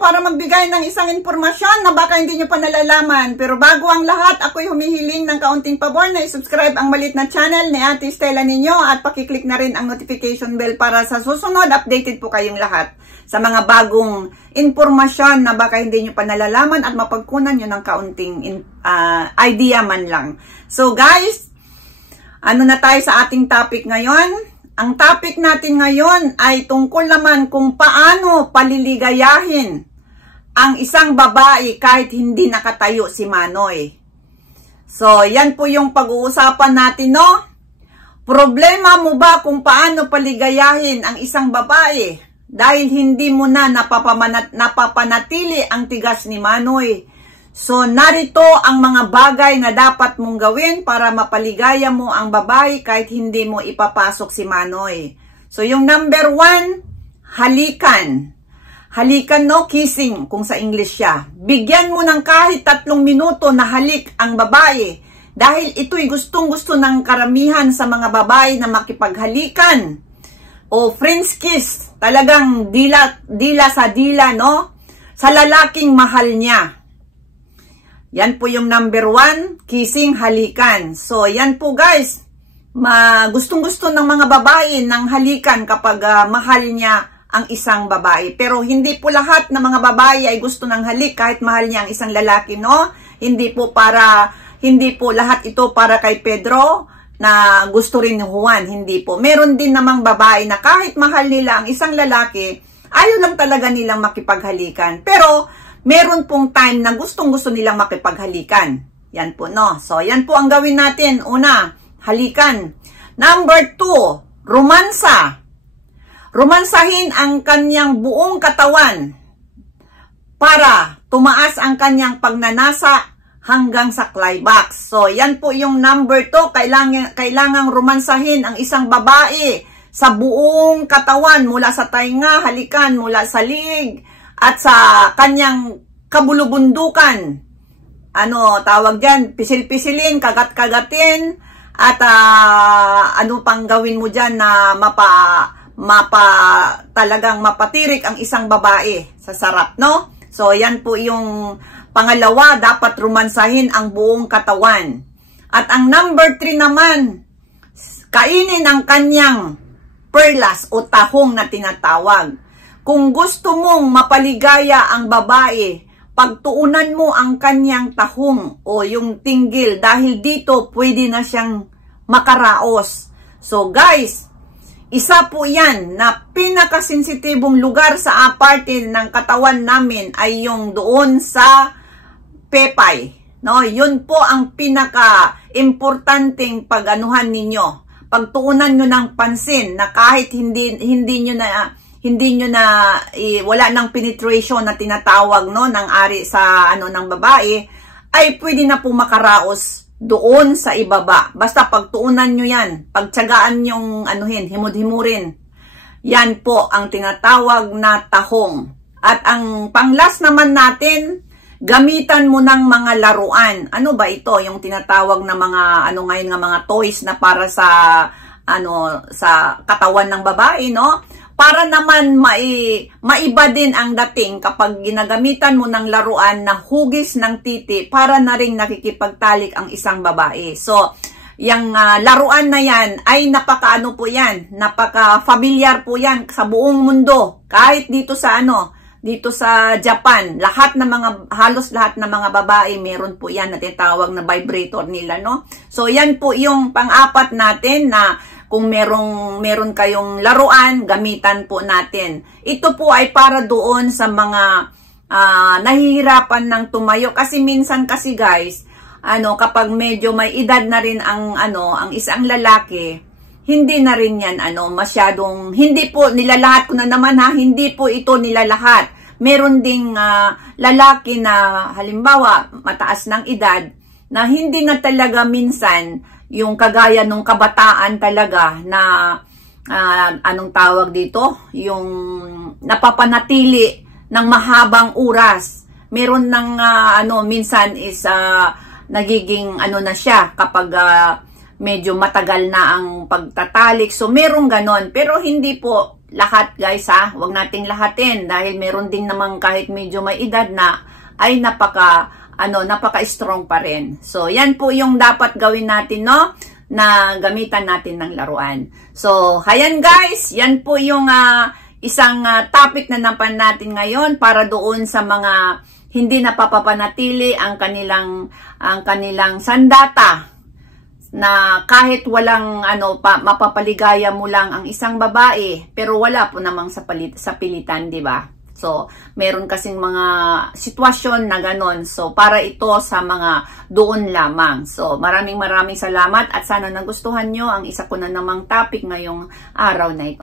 para magbigay ng isang impormasyon na baka hindi nyo pa nalalaman. Pero bago ang lahat, ako'y humihiling ng kaunting pabor na i-subscribe ang maliit na channel ni Ate Stella ninyo at pakiclick na rin ang notification bell para sa susunod, updated po kayong lahat sa mga bagong impormasyon na baka hindi nyo pa nalalaman at mapagkunan nyo ng kaunting idea man lang. So guys, ano na tayo sa ating topic ngayon? Ang topic natin ngayon ay tungkol naman kung paano paliligayahin ang isang babae kahit hindi nakatayo si Manoy. So, yan po yung pag-uusapan natin, no? Problema mo ba kung paano paligayahin ang isang babae dahil hindi mo na napapanatili ang tigas ni Manoy? So, narito ang mga bagay na dapat mong gawin para mapaligaya mo ang babae kahit hindi mo ipapasok si Manoy. So, yung number 1, halikan. Halikan, no? Kissing, kung sa English siya. Bigyan mo ng kahit 3 minuto na halik ang babae. Dahil ito'y gustong-gusto ng karamihan sa mga babae na makipaghalikan. O French kiss. Talagang dila sa dila, no? Sa lalaking mahal niya. Yan po yung number 1, kissing, halikan. So, yan po guys, gustong-gusto ng mga babae ng halikan kapag mahal niya ang isang babae. Pero hindi po lahat ng mga babae ay gusto ng halik kahit mahal niya ang isang lalaki, no? Hindi po lahat ito para kay Pedro na gusto rin ni Juan, hindi po. Meron din namang babae na kahit mahal nila ang isang lalaki, ayaw lang talaga nilang makipaghalikan. Pero meron pong time na gustong-gusto nilang makipaghalikan. Yan po, no? So, yan po ang gawin natin. Una, halikan. Number 2, romansa. Romansahin ang kanyang buong katawan para tumaas ang kanyang pagnanasa hanggang sa climax. So, yan po yung number 2. Kailangang romansahin ang isang babae sa buong katawan mula sa tainga, halikan, mula sa liig, at sa kanyang kabulubundukan. Ano tawag dyan? Pisil-pisilin, kagat-kagatin, at ano pang gawin mo dyan na talagang mapatirik ang isang babae sa sarap, no? So, yan po yung pangalawa, dapat romansahin ang buong katawan. At ang number 3 naman, kainin ang kanyang perlas o tahong na tinatawag. Kung gusto mong mapaligaya ang babae, pagtuunan mo ang kanyang tahong o yung tinggil dahil dito pwede na siyang makaraos. So guys, isa po yan na pinakasensitibong lugar sa parte ng katawan namin ay yung doon sa pepay. No? Yun po ang pinaka-importanteng pag-anuhan ninyo. Pagtuunan nyo ng pansin na kahit hindi nyo na wala ng penetration na tinatawag, no, ng ari sa ng babae, ay pwede na po makaraos doon sa ibaba. Basta pagtuunan nyo yan, pagtsagaan yung himud-himurin. Yan po ang tinatawag na tahong. At ang panglas naman natin, gamitan mo ng mga laruan. Ano ba ito? Yung tinatawag na mga ngayon nga mga toys na para sa sa katawan ng babae, no? Para naman maiba din ang dating kapag ginagamitan mo ng laruan na hugis ng titi para na rin nakikipagtalik ang isang babae. So, yung laruan na yan ay napaka-ano po yan, napaka-familiar po yan sa buong mundo. Kahit dito sa dito sa Japan, halos lahat ng mga babae meron po yan na tinatawag na vibrator nila, no? So, yan po yung pang-apat natin na kung meron kayong laruan, gamitan po natin. Ito po ay para doon sa mga nahihirapan ng tumayo. Kasi minsan kasi guys, kapag medyo may edad na rin ang isang lalaki, hindi na rin yan masyadong, hindi po nilalahat ko na naman ha, hindi po ito nilalahat. Meron ding lalaki na halimbawa mataas ng edad na hindi na talaga minsan yung kagaya nung kabataan talaga na anong tawag dito, yung napapanatili ng mahabang oras. Meron ng minsan is nagiging na siya kapag medyo matagal na ang pagtatalik. So merong ganon, pero hindi po lahat guys ha, huwag nating lahatin dahil meron din namang kahit medyo may edad na ay napaka-strong pa rin. So, yan po yung dapat gawin natin, no? Na gamitan natin ng laruan. So, ayan guys, yan po yung isang topic na napan natin ngayon para doon sa mga hindi napapapanatili ang kanilang sandata na kahit walang mapapaligaya mo lang ang isang babae pero wala po namang sa pilitan, di ba? So, meron kasing mga sitwasyon na ganon. So, para ito sa mga doon lamang. So, maraming salamat at sana nagustuhan nyo ang isa ko na namang topic ngayong araw na ito.